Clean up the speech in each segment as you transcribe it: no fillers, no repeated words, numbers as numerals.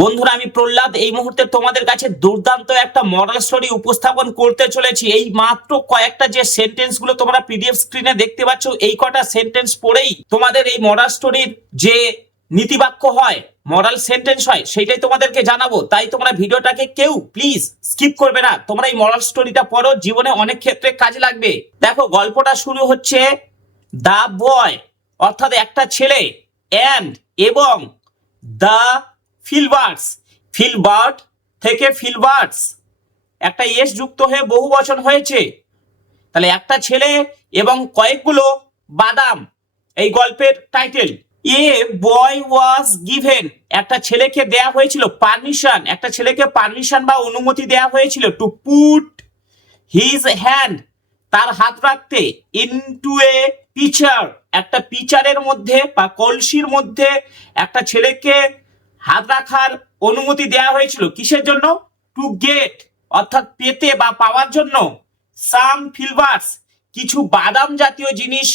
বন্ধুরা, আমি প্রহ্লাদ এই মুহূর্তে তোমাদের কাছে দুর্দান্ত একটা মরাল স্টোরি উপস্থাপন করতে চলেছি। এই মাত্র কয়েকটা যে সেন্টেন্স গুলো তোমরা পিডিএফ স্ক্রিনে দেখতে পাচ্ছ, এই কটা সেন্টেন্স পড়েই তোমাদের এই মরাল স্টোরির যে নীতিবাক্য হয়, মরাল সেন্টেন্স হয়, সেটাই তোমাদেরকে জানাবো। তাই তোমরা ভিডিওটাকে কেউ প্লিজ স্কিপ করবে না, তোমরা এই মরাল স্টোরিটা পড়ো, জীবনে অনেক ক্ষেত্রে কাজে লাগবে। দেখো, গল্পটা শুরু হচ্ছে দা বয় অর্থাৎ একটা ছেলে অ্যান্ড এবং দা ফিলবার্ডস, ফিলবার্ড থেকে ফিলবার্ডস একটা এস যুক্ত হয়ে বহু বচন হয়েছে। তাহলে একটা ছেলে এবং কয়েকগুলো বাদাম এই গল্পের title. A boy was given, একটা ছেলেকে দেয়া হয়েছিল পারমিশন, একটা ছেলেকে পারমিশন বা অনুমতি দেয়া হয়েছিল টু পুট হিজ হ্যান্ড, তার হাত রাখতে, ইনটু এ পিচার, একটা পিচারের মধ্যে বা কলসির মধ্যে একটা ছেলেকে হাত রাখার অনুমতি দেওয়া হয়েছিল। কিসের জন্য? টু গেট অর্থাৎ পেতে বা পাওয়ার জন্য, সাম ফিলবার্স কিছু বাদাম জাতীয় জিনিস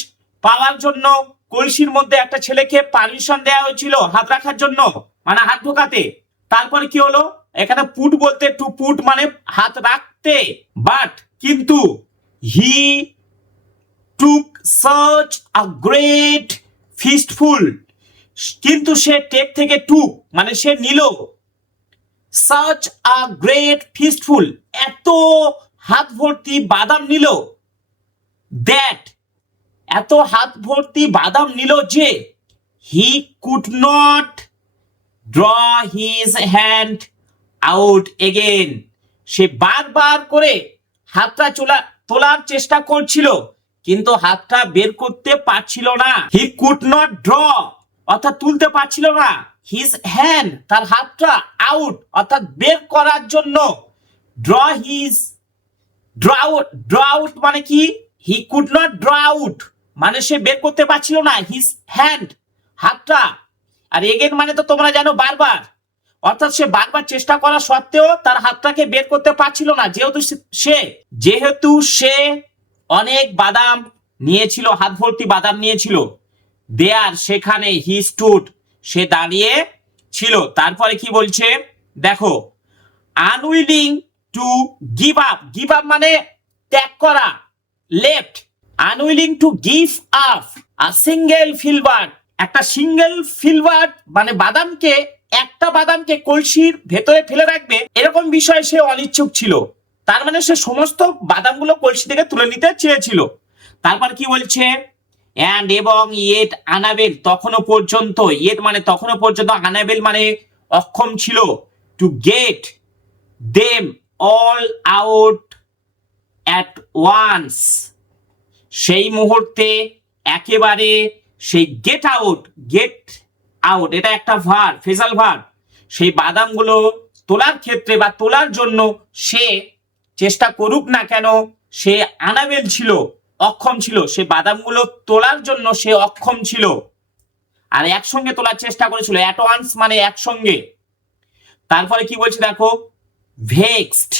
পাওয়ার জন্য কলসির মধ্যে একটা ছেলেকে পারমিশন দেওয়া হয়েছিল হাত রাখার জন্য, মানে হাত ঢোকাতে। তারপরে কি হলো, এখানে পুট বলতে টু পুট মানে হাত রাখতে, বাট কিন্তু হি টুক সাচ আ গ্রেট ফিস্টফুল, কিন্তু সে টেক থেকে টুক মানে সে নিল, সাচ আ গ্রেট ফিস্টফুল এত হাত ভর্তি বাদাম নিল, দ্যাট এত হাত ভর্তি বাদাম নিল যে he could not draw his hand out again, সে বারবার করে হাতটা তোলার চেষ্টা করছিল কিন্তু হাতটা বের করতে পারছিল না। হি কুড নট ড্র অর্থাৎ তুলতে পারছিল না, হিজ হ্যান্ড তার হাতটা আউট অর্থাৎ বের করার জন্য, ড্র হিজ ড্র আউট মানে কি, হি কুড নট ড্র আউট মানে সে বের করতে পারছিল না হিজ হ্যান্ড হাতটা, আর এগেন মানে তো তোমরা জানো বারবার, অর্থাৎ সে বারবার চেষ্টা করা সত্ত্বেও তার হাতটাকে বের করতে পারছিল না, যেহেতু সে অনেক বাদাম নিয়েছিল, হাত ভর্তি বাদাম নিয়েছিল। দেয়ার সেখানে হি স্টুড সে দাঁড়িয়ে ছিল। তারপরে কি বলছে দেখো, unwilling to give up, give up মানে ত্যাগ করা, left, unwilling to give up a single filbert, একটা সিঙ্গেল ফিলবার্ড মানে বাদামকে, একটা বাদামকে কলসির ভেতরে ফেলে রাখবে এরকম বিষয়ে সে অনিচ্ছুক ছিল। তার মানে সে সমস্ত বাদামগুলো কলসি থেকে তুলে নিতে চেয়েছিল। তারপর কি বলছে, অ্যান্ড এবং ইয়েট আনাবেল তখনও পর্যন্ত, ইয়েট মানে তখনও পর্যন্ত, আনাবেল মানে অক্ষম ছিল, to get them all out at once, সেই মুহূর্তে একেবারে সেই গেট আউট এটা একটা ভার্ব, ফ্রেজাল ভার্ব, সেই বাদামগুলো তোলার ক্ষেত্রে বা তোলার জন্য সে চেষ্টা করুক না কেন সে আনাবেল ছিল, অক্ষম ছিল, সে বাদামগুলো তোলার জন্য সে অক্ষম ছিল। আর একসঙ্গে তোলার চেষ্টা করেছিল, অ্যাট ওয়ান্স মানে একসঙ্গে। তারপরে কি বলছে দেখো, ভেক্সড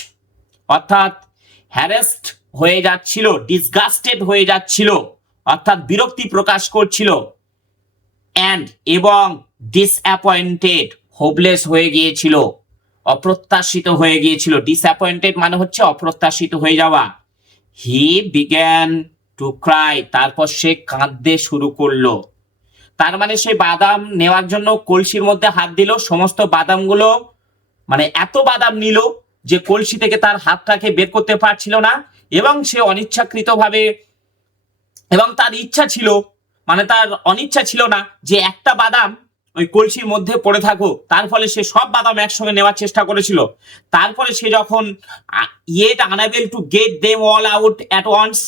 অর্থাৎ হ্যারাসড হয়ে যাচ্ছিল, ডিসগাস্টেড হয়ে যাচ্ছিল অর্থাৎ বিরক্তি প্রকাশ করছিল, অ্যান্ড এবং ডিসঅ্যাপয়েন্টেড হোপলেস হয়ে গিয়েছিল, অপ্রত্যাশিত হয়ে গিয়েছিল। ডিসঅ্যাপয়েন্টেড মানে হচ্ছে অপ্রত্যাশিত হয়ে যাওয়া। হি বিগ্যান টু ক্রাই, তারপর সে কাঁদতে শুরু করলো। তার মানে সে বাদাম নেওয়ার জন্য কলসির মধ্যে হাত দিল, সমস্ত বাদামগুলো মানে এত বাদাম নিল যে কলসি থেকে তার হাতটাকে বের করতে পারছিল না, এবং সে অনিচ্ছাকৃতভাবে, এবং তার ইচ্ছা ছিল মানে তার অনিচ্ছা ছিল না যে একটা বাদাম ওই কলসির মধ্যে পড়ে থাকুক, তার ফলে সে সব বাদাম একসঙ্গে নেওয়ার চেষ্টা করেছিল। তারপরে সে যখন yet unable to get them all out at once,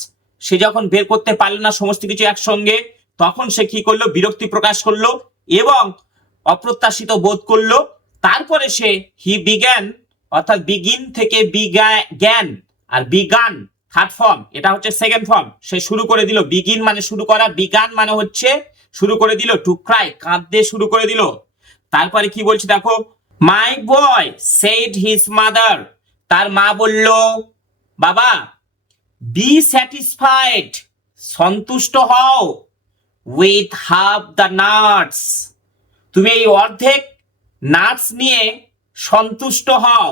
সে যখন বের করতে পারল না সমস্ত কিছু একসঙ্গে, তখন সে কি করলো, বিরক্তি প্রকাশ করলো এবং অপ্রত্যাশিত বোধ করলো। তারপরে সে হি বিগ্যান অর্থাৎ বিগিন থেকে বিজ্ঞান, আর বিগান থার্ড ফর্ম, এটা হচ্ছে সেকেন্ড ফর্ম, সে শুরু করে দিল। বিগিন মানে শুরু করা, বিগান মানে হচ্ছে শুরু করে দিল, টু ক্রাই কাঁদতে শুরু করে দিল। তারপরে কি বলছে দেখো, মাই বয় সেড হিজ মাদার, তার মা বলল, বাবা, বি স্যাটিসফাইড সন্তুষ্ট হও, উইথ হাফ দ্য নাটস তুমি এই অর্ধেক নাটস নিয়ে সন্তুষ্ট হও।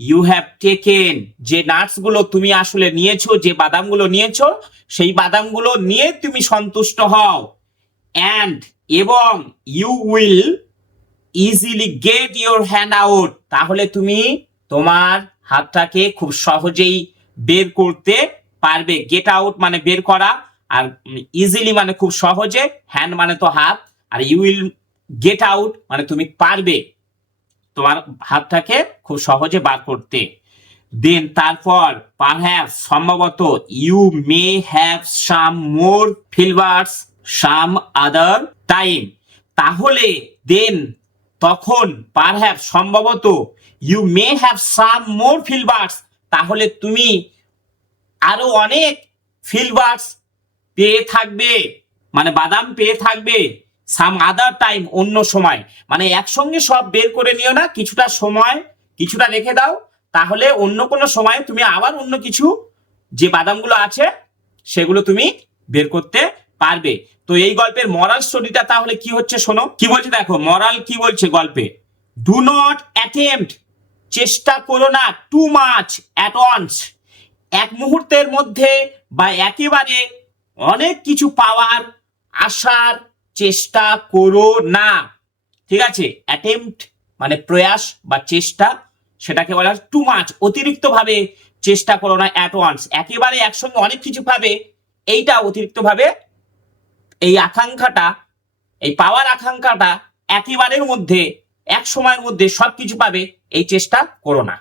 ইউ হ্যাভ টেকেন, যে নাটস গুলো তুমি আসলে নিয়েছো, যে বাদামগুলো নিয়েছো, সেই বাদামগুলো নিয়ে তুমি সন্তুষ্ট হও। অ্যান্ড এবং you will easily get your hand out, তাহলে তুমি তোমার হাতটাকে খুব সহজেই বের করতে পারবে। গেট আউট মানে বের করা, আর ইজিলি মানে খুব সহজে, হ্যান্ড মানে তো হাত, আর ইউ উইল গেট আউট মানে তুমি পারবে তোমার হাতটাকে খুব সহজে বার করতে। দেন তারপর পারহ্যাপস সম্ভবত, you may have some more filberts some other time, তাহলে দেন তখন পারহ্যাপস সম্ভবত, you may have some more ফিলবার্স, তাহলে তুমি আরো অনেক ফিলবার্স পেয়ে থাকবে, মানে বাদাম পেয়ে থাকবে, সাম আদার টাইম অন্য সময়, মানে একসঙ্গে সব বের করে নিও না, কিছুটা সময় কিছুটা রেখে দাও, তাহলে অন্য কোনো সময় তুমি আবার অন্য কিছু যে বাদামগুলো আছে সেগুলো তুমি বের করতে পারবে। তো এই গল্পের মরাল স্টোরিটা তাহলে কি হচ্ছে শোনো, কি বলছে দেখো, মরাল কি বলছে গল্পে, ডু নট অ্যাটেম্পট, চেষ্টা করো না, টু মাচ অ্যাট ওয়ান্স, এক মুহূর্তের মধ্যে বা একেবারে অনেক কিছু পাওয়ার আসার চেষ্টা করো না। ঠিক আছে, অ্যাটেম্পট মানে প্রয়াস বা চেষ্টা, সেটাকে বলা হয় টু মাচ, অতিরিক্ত ভাবে চেষ্টা করো না, অ্যাট ওয়ান্স একেবারে একসঙ্গে অনেক কিছু পাবে, এইটা অতিরিক্ত ভাবে এই আকাঙ্ক্ষাটা, এই পাওয়ার আকাঙ্ক্ষাটা একেবারের মধ্যে এক সময়ের মধ্যে সবকিছু পাবে এই চেষ্টা করো না।